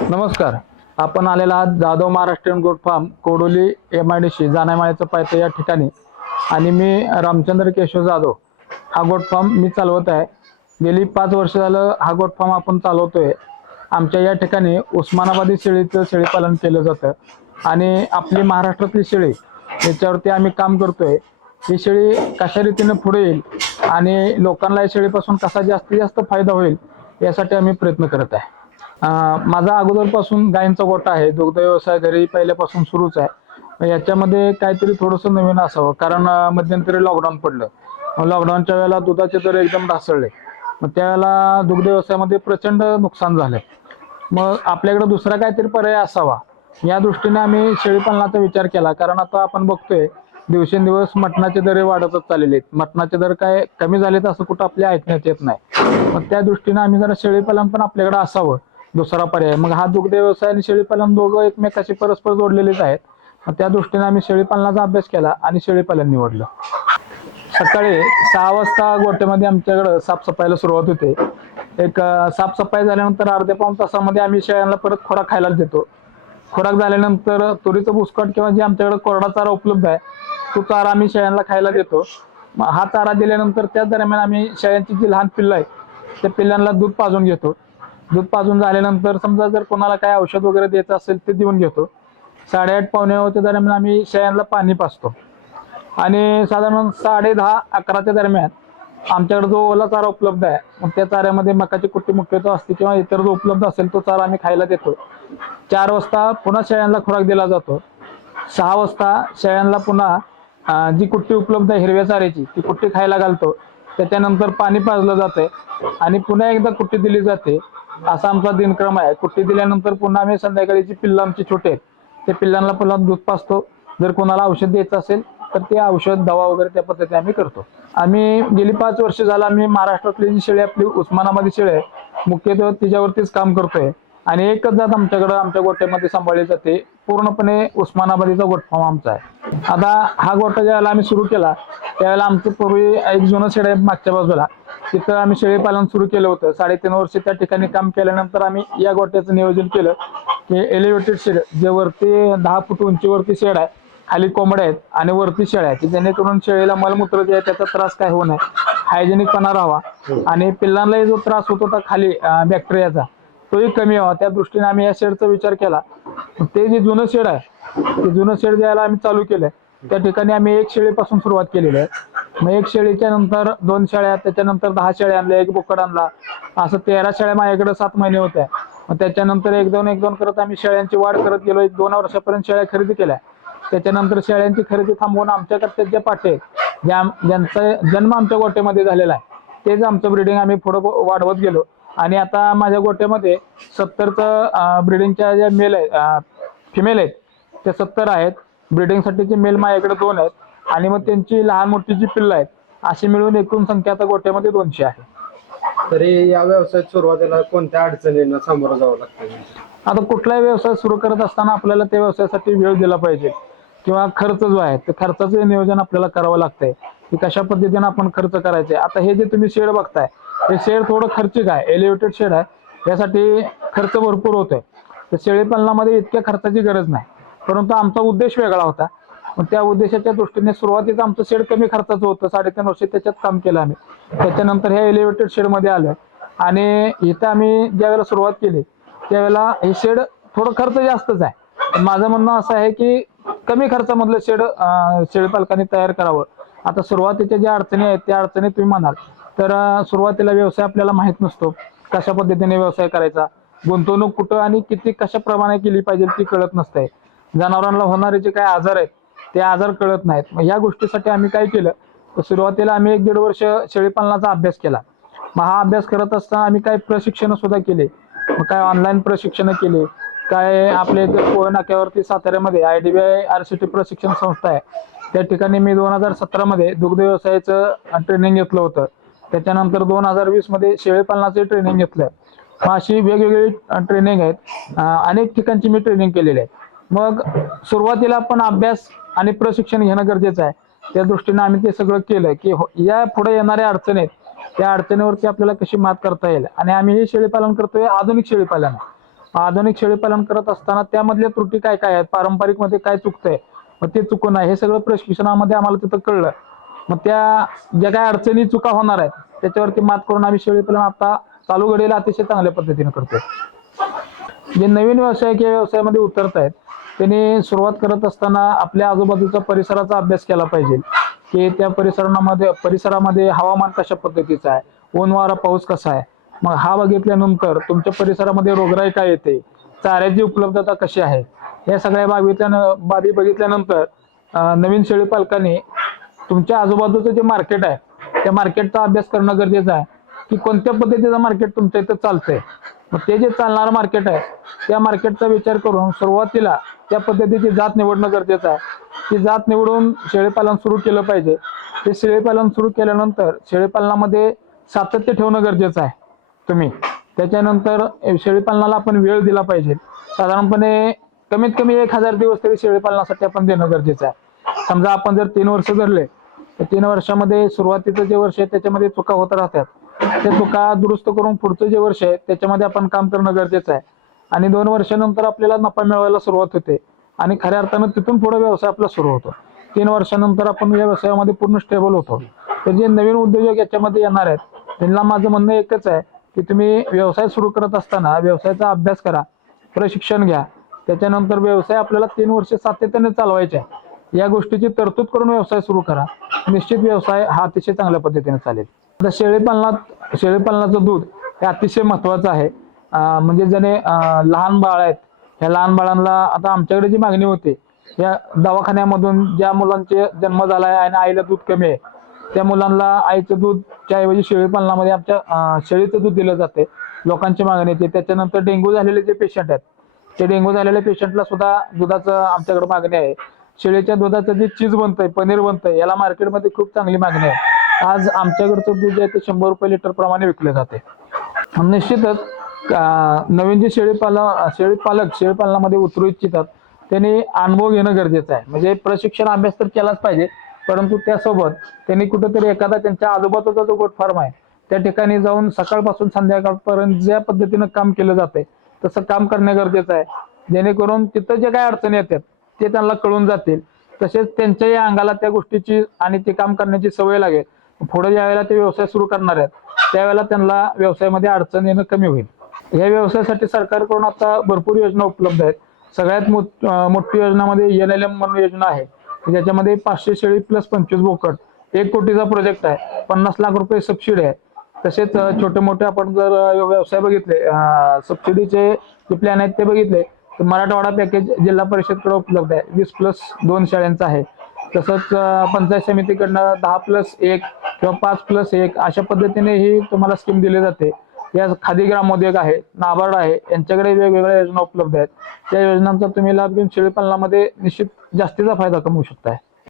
नमस्कार. आपण आलेला आहात Jadhav Maharashtrian goat farm Kodoli M I D C जाण्यामाळ्याचं पायथं या ठिकाणी. आणि मी रामचंद्र केशव जाधव. हा गोट फार्म मी चालवत आहे. गेली पाच वर्ष झालं हा गोट फार्म आपण चालवतोय. आमच्या या ठिकाणी उस्मानाबादी शेळीचं शेळीपालन केलं जातं. आणि आपली महाराष्ट्रातली शेळी याच्यावरती आम्ही काम करतोय. ही शेळी कशा रीतीने पुढे येईल आणि लोकांना या शेळीपासून कसा जास्तीत जास्त फायदा होईल यासाठी आम्ही प्रयत्न करत आहे. माझा अगोदरपासून गायींचा गोठा आहे. दुग्ध व्यवसाय घरी पहिल्यापासून सुरूच आहे. याच्यामध्ये काहीतरी थोडंसं नवीन असावं. कारण मध्यंतरी लॉकडाऊन पडलं. लॉकडाऊनच्या वेळेला दुधाचे दर एकदम ढासळले. मग त्यावेळेला दुग्ध व्यवसायामध्ये प्रचंड नुकसान झालं मग आपल्याकडे दुसरा काहीतरी पर्याय असावा. या दृष्टीने आम्ही शेळीपालनाचा विचार केला. कारण आता आपण बघतोय दिवसेंदिवस मटणाचे दर वाढतच चाललेले आहेत. मटणाचे दर काय कमी झालेत असं कुठं आपल्या ऐकण्यात येत नाही. मग त्या दृष्टीने आम्ही जरा शेळीपालन पण आपल्याकडे असावं. दुसरा पर्याय. मग हा दुग्ध व्यवसाय आणि शेळीपालन दोघं एकमेकाशी परस्पर जोडलेलेच आहेत. मग त्या दृष्टीने आम्ही शेळीपालनाचा अभ्यास केला आणि शेळीपालन निवडलं. सकाळी सहा वाजता गोट्यामध्ये आमच्याकडं साफसफाईला सुरुवात होते. एक साफसफाई झाल्यानंतर अर्ध्या पाऊन तासामध्ये आम्ही शेळ्यांना परत खोराक खायला देतो. खोराक झाल्यानंतर तुरीचं बुसकट किंवा जे आमच्याकडे कोरडा चारा उपलब्ध आहे तो चारा आम्ही शेळ्यांना खायला देतो. मग हा चारा दिल्यानंतर त्याच दरम्यान आम्ही शेळ्यांची जी लहान पिल्लं आहेत त्या पिल्लांना दूध पाजून घेतो. दूध पाजून झाल्यानंतर समजा जर कोणाला काय औषध वगैरे द्यायचं असेल ते देऊन घेतो. साडेआठ पावणे होते दरम्यान आम्ही शेळ्यांना पाणी पाजतो. आणि साधारण साडे दहा अकराच्या दरम्यान आमच्याकडे जो ओला चारा उपलब्ध आहे मग त्या चाऱ्यामध्ये मकाची कुट्टी मुख्यत्व असते किंवा इतर जो उपलब्ध असेल तो चारा आम्ही खायला देतो. चार वाजता पुन्हा शेळ्यांना खुराक दिला जातो. सहा वाजता शेळ्यांना पुन्हा जी कुट्टी उपलब्ध आहे हिरव्या चाऱ्याची ती कुट्टी खायला घालतो. त्याच्यानंतर पाणी पाजलं जाते आणि पुन्हा एकदा कुट्टी दिली जाते. असा आमचा दिनक्रम आहे. कुट्टी दिल्यानंतर पुन्हा आम्ही संध्याकाळी जी पिल्लं आमची छोटे आहेत ते पिल्लांना पुन्हा दूध पाचतो जर कोणाला औषध द्यायचं असेल तर ते औषध दवा वगैरे त्या पद्धतीने आम्ही करतो. आम्ही गेली पाच वर्ष झालं आम्ही महाराष्ट्रातली जी शेळी आपली उस्मानाबादी शेळी आहे मुख्यत्वे तिच्यावरतीच काम करतोय. आणि एकच जात आमच्याकडं आमच्या गोट्यामध्ये सांभाळली जाते. पूर्णपणे उस्मानाबादीचा गोट फॉर्म आमचा आहे. आता हा गोठा ज्यावेळेला आम्ही सुरू केला त्यावेळेला आमचं पूर्वी एक जुनं शेड आहे मागच्या बाजूला. तिथं आम्ही शेळीपालन सुरू केलं होतं. साडेतीन वर्ष त्या ठिकाणी काम केल्यानंतर आम्ही या गोट्याचं नियोजन केलं. की एलिव्हेटेड शेड जे वरती दहा फूट उंचीवरती शेड आहे. खाली कोंबड्या आहेत आणि वरती शेळ्या आहेत. की जेणेकरून शेळीला मलमूत्र जे आहे त्याचा त्रास काय होऊ नये. हायजेनिकपणा राहावा. आणि पिल्लांनाही जो त्रास होत होता खाली बॅक्टेरियाचा तोही कमी व्हावा. त्या दृष्टीने आम्ही या शेडचा विचार केला. ते जे जुनं शेड आहे ते जुनं शेड द्यायला आम्ही चालू केलंय त्या ठिकाणी आम्ही एक शेळीपासून सुरुवात केलेली आहे. मग एक शेळीच्या नंतर दोन शेळ्या त्याच्यानंतर दहा शेळ्या आणल्या एक बोकड आणला. असं तेरा शेळ्या माझ्याकडे सात महिने होत्या. मग त्याच्यानंतर एक दोन एक दोन करत आम्ही शेळ्यांची वाढ करत गेलो. एक दोन वर्षापर्यंत शेळ्या खरेदी केल्या. त्याच्यानंतर शेळ्यांची खरेदी थांबवून आमच्याकडचे जे पाटे ज्या ज्यांचा जन्म आमच्या गोट्यामध्ये झालेला आहे तेच आमचं ब्रिडिंग आम्ही पुढं वाढवत गेलो. आणि आता माझ्या गोट्यामध्ये सत्तरचं ब्रिडिंगच्या ज्या मेल आहेत फिमेल आहेत त्या सत्तर आहेत. ब्रिडिंगसाठीचे मेल माझ्याकडे दोन आहेत. आणि मग त्यांची लहान मोठी जी पिल्लं आहेत अशी मिळून एकूण संख्या आता गोट्यामध्ये दोनशे आहे. तरी या व्यवसायात सुरुवातीला कोणत्या अडचणींना सामोरं जावं लागतं? आता कुठलाही व्यवसाय सुरू करत असताना आपल्याला त्या व्यवसायासाठी वेळ दिला पाहिजे. किंवा खर्च जो आहे ते खर्चाचं नियोजन आपल्याला करावं लागतंय. की कशा पद्धतीने आपण खर्च करायचे? आता हे जे तुम्ही शेड बघताय हे शेड थोडं खर्चिक आहे एलिव्हेटेड शेड आहे. यासाठी खर्च भरपूर होतोय. तर शेळीपालनामध्ये इतक्या खर्चाची गरज नाही. परंतु आमचा उद्देश वेगळा होता. मग त्या उद्देशाच्या दृष्टीने सुरुवातीचं आमचं शेड कमी खर्चाचं होतं. साडेतीन वर्ष त्याच्यात काम केलं आम्ही. त्याच्यानंतर ह्या एलिव्हेटेड शेडमध्ये आलं. आणि इथं आम्ही ज्यावेळेला सुरुवात केली त्यावेळेला हे शेड थोडं खर्च जास्तच आहे. पण माझं म्हणणं असं आहे की कमी खर्चामधलं शेड शेड शेळीपालकांनी तयार करावं. आता सुरुवातीच्या ज्या अडचणी आहेत त्या अडचणी तुम्ही म्हणाल. तर सुरुवातीला व्यवसाय आपल्याला माहीत नसतो. कशा पद्धतीने व्यवसाय करायचा? गुंतवणूक कुठं आणि किती कशा प्रमाणे केली पाहिजे ती कळत नसते जनावरांना होणारे जे काही आजार आहेत ते आजार कळत नाहीत. मग ह्या गोष्टीसाठी आम्ही काय केलं? तर सुरुवातीला आम्ही एक दीड वर्ष शेळीपालनाचा अभ्यास केला. मग हा अभ्यास करत असताना आम्ही काही प्रशिक्षण सुद्धा केले. मग काय ऑनलाईन प्रशिक्षण केले. काय आपल्या इथे पोहे नाक्यावरती साताऱ्यामध्ये I D B I R C T प्रशिक्षण संस्था आहे. त्या ठिकाणी मी दोन हजार सतरामध्ये दुग्ध व्यवसायाचं ट्रेनिंग घेतलं होतं. त्याच्यानंतर दोन हजार वीसमध्ये शेळीपालनाचे ट्रेनिंग घेतलं. मग अशी वेगवेगळी ट्रेनिंग आहेत. अनेक ठिकाणची मी ट्रेनिंग केलेली आहे. मग सुरुवातीला आपण अभ्यास आणि प्रशिक्षण घेणं गरजेचं आहे. त्या दृष्टीने आम्ही ते सगळं केलं की हो- या पुढे येणाऱ्या अडचणी आहेत त्या अडचणीवरती आपल्याला कशी मात करता येईल? आणि आम्ही हे शेळीपालन करतोय आधुनिक शेळीपालन आहे आधुनिक शेळीपालन करत असताना त्यामधल्या त्रुटी काय काय आहेत? पारंपरिकमध्ये काय चुकतंय? मग ते चुकून आहे. हे सगळं प्रशिक्षणामध्ये आम्हाला तिथं कळलं. मग त्या ज्या काय अडचणी चुका होणार आहेत त्याच्यावरती मात करून आम्ही शेळीपालन आता चालू घडीला अतिशय चांगल्या पद्धतीने करतोय. जे नवीन व्यावसायिक या व्यवसायामध्ये उतरत आहेत त्यांनी सुरुवात करत असताना आपल्या आजूबाजूचा परिसराचा अभ्यास केला पाहिजे. की त्या परिसरामध्ये परिसरामध्ये हवामान कशा पद्धतीचं आहे? ऊन वारा पाऊस कसा आहे? मग हा बघितल्यानंतर तुमच्या परिसरामध्ये रोगराई काय येते? चाऱ्याची उपलब्धता कशी आहे? या सगळ्या बाबीतल्या बाबी बघितल्यानंतर नवीन शेळी पालकांनी तुमच्या आजूबाजूचं जे मार्केट आहे त्या मार्केटचा अभ्यास करणं गरजेचं आहे. की कोणत्या पद्धतीचं मार्केट तुमच्या इथं चालतंय? मग ते जे चालणारं मार्केट आहे त्या मार्केटचा विचार करून सुरुवातीला त्या पद्धतीची जात निवडणं गरजेचं आहे. ती जात निवडून शेळीपालन सुरू केलं पाहिजे. ते शेळीपालन सुरू केल्यानंतर शेळीपालनामध्ये सातत्य ठेवणं गरजेचं आहे. तुम्ही. त्याच्यानंतर शेळीपालनाला आपण वेळ दिला पाहिजे. साधारणपणे कमीत कमी एक हजार दिवस तरी शेळीपालनासाठी आपण देणं गरजेचं आहे. समजा आपण जर तीन वर्ष धरले तर तीन वर्षामध्ये सुरुवातीचं जे वर्ष आहे त्याच्यामध्ये चुका होत राहतात. ते चुका दुरुस्त करून पुढचं जे वर्ष आहे त्याच्यामध्ये आपण काम करणं गरजेचं आहे. आणि दोन वर्षानंतर आपल्याला नफा मिळवायला सुरुवात होते. आणि खऱ्या अर्थानं तिथून पुढे व्यवसाय आपला सुरू होतो. तीन वर्षानंतर आपण या व्यवसायामध्ये पूर्ण स्टेबल होतो. तर जे नवीन उद्योजक याच्यामध्ये येणार आहेत त्यांना माझं म्हणणं एकच आहे की तुम्ही व्यवसाय सुरू करत असताना व्यवसायाचा अभ्यास करा प्रशिक्षण घ्या. त्याच्यानंतर व्यवसाय आपल्याला तीन वर्ष सातत्याने चालवायचे आहे. या गोष्टीची तरतूद करून व्यवसाय सुरू करा. निश्चित व्यवसाय हा अतिशय चांगल्या पद्धतीने चालेल. आता शेळीपालनात शेळीपालनाचं दूध हे अतिशय महत्वाचं आहे. म्हणजे जणे लहान बाळ आहेत ह्या लहान बाळांना आता आमच्याकडे जी मागणी होती या दवाखान्यामधून ज्या मुलांचे जन्म झाला आहे आणि आईला दूध कमी आहे त्या मुलांना आईचं दूधच्या ऐवजी शेळीपालनामध्ये आमच्या शेळीचं दूध दिलं जाते लोकांची मागणी येते त्याच्यानंतर डेंग्यू झालेले जे पेशंट आहेत ते डेंग्यू झालेल्या पेशंटला सुद्धा दुधाचं आमच्याकडे मागणी आहे. शेळीच्या दुधाचं जे चीज बनतंय पनीर बनतंय याला मार्केटमध्ये खूप चांगली मागणी आहे. आज आमच्याकडचं दूध जे आहे ते शंभर रुपये लिटर प्रमाणे विकले जाते. निश्चितच नवीन जे शेळीपालन शेळीपालक शेळीपालनामध्ये उतरू इच्छितात त्यांनी अनुभव घेणं गरजेचं आहे. म्हणजे प्रशिक्षण अभ्यास तर केलाच पाहिजे परंतु त्यासोबत त्यांनी कुठेतरी एखादा त्यांच्या आजूबाजूचा जो गोट फार्म आहे त्या ठिकाणी जाऊन सकाळपासून संध्याकाळपर्यंत ज्या पद्धतीनं काम केलं जाते तसं काम करणं गरजेचं आहे. जेणेकरून तिथं जे काय अडचणी येतात ते त्यांना कळून जातील. तसेच त्यांच्याही अंगाला त्या गोष्टीची आणि ते काम करण्याची सवय लागेल. पुढे ज्या वेळेला ते व्यवसाय सुरू करणार आहेत त्यावेळेला त्यांना व्यवसायामध्ये अडचण येणं कमी होईल. या व्यवसायासाठी सरकारकडून आता भरपूर योजना उपलब्ध आहेत. सगळ्यात मोठ- अं, मोठी योजनामध्ये एन एल एम म्हणून योजना आहे. ज्याच्यामध्ये पाचशे शेळी प्लस पंचवीस बोकट एक कोटीचा प्रोजेक्ट आहे. पन्नास लाख रुपये सबसिडी आहे. तसेच छोटे मोठे आपण जर व्यवसाय बघितले सबसिडीचे जे प्लॅन आहेत ते बघितले तर मराठवाडा पॅकेज जिल्हा परिषदकडे उपलब्ध आहे. वीस प्लस दोन शाळेंचा आहे. तसंच पंचायत समितीकडनं दहा प्लस एक किंवा पाच प्लस एक अशा पद्धतीने ही तुम्हाला स्कीम दिली जाते. या खादी ग्रामोद्योग आहे नाबार्ड आहे यांच्याकडे वेगवेगळ्या योजना उपलब्ध आहेत. त्या योजनांचा तुम्ही लाभ घेऊन शेळीपालनामध्ये निश्चित जास्तीचा फायदा कमवू शकताय.